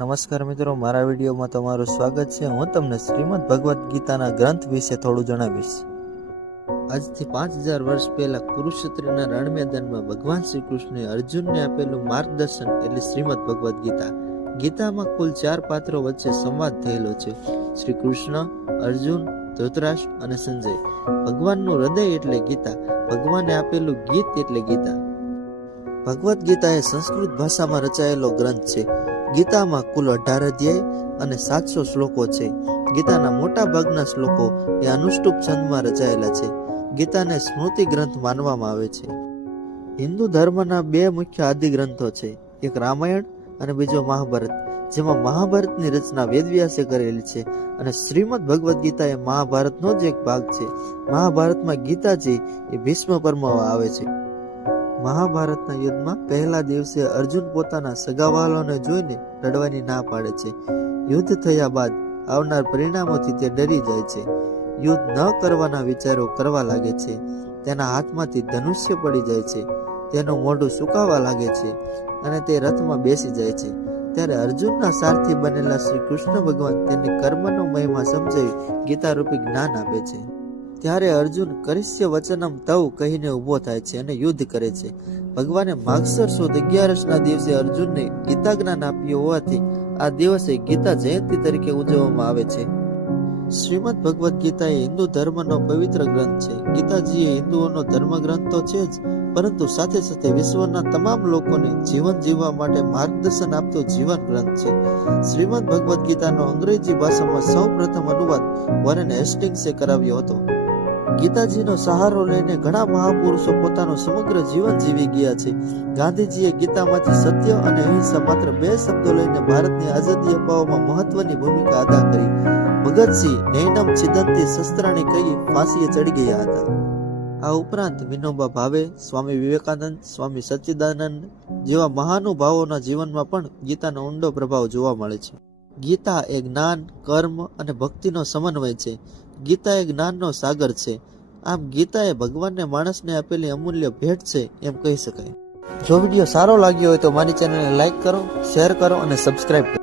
નમસ્કાર મિત્રો, મારા વિડીયોમાં તમારું સ્વાગત છે। હું તમને શ્રીમદ ભગવદ્ ગીતાના ગ્રંથ વિશે થોડું જણાવીશ। આજથી 5000 વર્ષ પહેલા કુરુક્ષેત્રના રણ મેદાનમાં ભગવાન શ્રી કૃષ્ણે અર્જુનને આપેલું માર્ગદર્શન એટલે શ્રીમદ ભગવદ્ ગીતા। ગીતામાં કુલ 4 પાત્રો વચ્ચે સંવાદ થયેલો છે, શ્રી કૃષ્ણ, અર્જુન, ધૃતરાષ્ટ્ર અને સંજય। ભગવાનનું હૃદય એટલે ગીતા, ભગવાને આપેલું ગીત એટલે ગીતા। ભગવદ્ ગીતા એ સંસ્કૃત ભાષામાં રચાયેલો ગ્રંથ છે। ગીતામાં કુલ 18 અધ્યાય અને 700 શ્લોકો છે। ગીતાના મોટા ભાગના શ્લોકો એ અનુષ્ટુપ છંદમાં રચાયેલા છે। ગીતાને સ્મૃતિ ગ્રંથ માનવામાં આવે છે। હિન્દુ ધર્મના 2 મુખ્ય આદિ ગ્રંથો છે, એક રામાયણ અને બીજો મહાભારત, જેમાં મહાભારતની રચના વેદવ્યાસે કરેલી છે અને શ્રીમદ ભગવદ્ ગીતા એ મહાભારતનો જ એક ભાગ છે। મહાભારતમાં ગીતાજી એ ભીષ્મ પર્વમાં આવે છે। મહાભારતના યુદ્ધમાં પહેલા દિવસે અર્જુન પોતાના સગાવાલોને જોઈને લડવાની ના પાડે છે। યુદ્ધ થયા બાદ આવનાર પરિણામોથી તે ડરી જાય છે। યુદ્ધ ન કરવાના વિચારો કરવા લાગે છે। તેના હાથમાંથી ધનુષ્ય પડી જાય છે, તેનું મોઢું સુકાવા લાગે છે અને તે રથમાં બેસી જાય છે। ત્યારે અર્જુનના સારથી બનેલા શ્રી કૃષ્ણ ભગવાન તેને કર્મનો મહિમા સમજાવી ગીતા રૂપી જ્ઞાન આપે છે। ત્યારે અર્જુન કરીશ્ય વચનમ તવ કહીને ઊભો થાય છે અને યુદ્ધ કરે છે। ભગવાને માગસર સુદ 11ના દિવસે અર્જુનને ગીતા જ્ઞાન આપ્યું હોવાથી આ દિવસે ગીતા જયંતિ તરીકે ઉજવવામાં આવે છે। શ્રીમદ ભગવદ્ ગીતા એ હિન્દુ ધર્મનો પવિત્ર ગ્રંથ છે। ગીતાજી એ હિન્દુઓનો ધર્મ ગ્રંથ તો છે જ, પરંતુ સાથે સાથે વિશ્વના તમામ લોકોને જીવન જીવવા માટે માર્ગદર્શન આપતો જીવન ગ્રંથ છે। શ્રીમદ ભગવદ્ ગીતાનો અંગ્રેજી ભાષામાં સૌ પ્રથમ અનુવાદ વોરેન હેસ્ટિંગ્સે કરાવ્યો હતો। ગીતાજીનો સહારો લઈને ઘણા મહાપુરુષો પોતાનું સમગ્ર જીવન જીવી ગયા છે। ગાંધીજીએ ગીતામાંથી સત્ય અને અહિંસા માત્ર 2 શબ્દો લઈને ભારતની આઝાદી અપાવવામાં મહત્વની ભૂમિકા અદા કરી। ભગતસિંહ નૈનમ છિદંતી શસ્ત્રાણી કહી ફાંસીએ ચડી ગયા હતા। આ ઉપરાંત વિનોબા ભાવે, સ્વામી વિવેકાનંદ, સ્વામી સચ્ચિદાનંદ જેવા મહાનુભાવોના જીવનમાં પણ ગીતાનો ઊંડો પ્રભાવ જોવા મળે છે। ગીતા એ જ્ઞાન, કર્મ અને ભક્તિનો સમન્વય છે। ગીતા એ જ્ઞાનનો સાગર છે। આમ ગીતા એ ભગવાનને માણસને આપેલી અમૂલ્ય ભેટ છે એમ કહી શકાય। જો વિડીયો સારો લાગ્યો હોય તો મારી ચેનલને લાઈક કરો, શેર કરો અને સબસ્ક્રાઇબ કરો।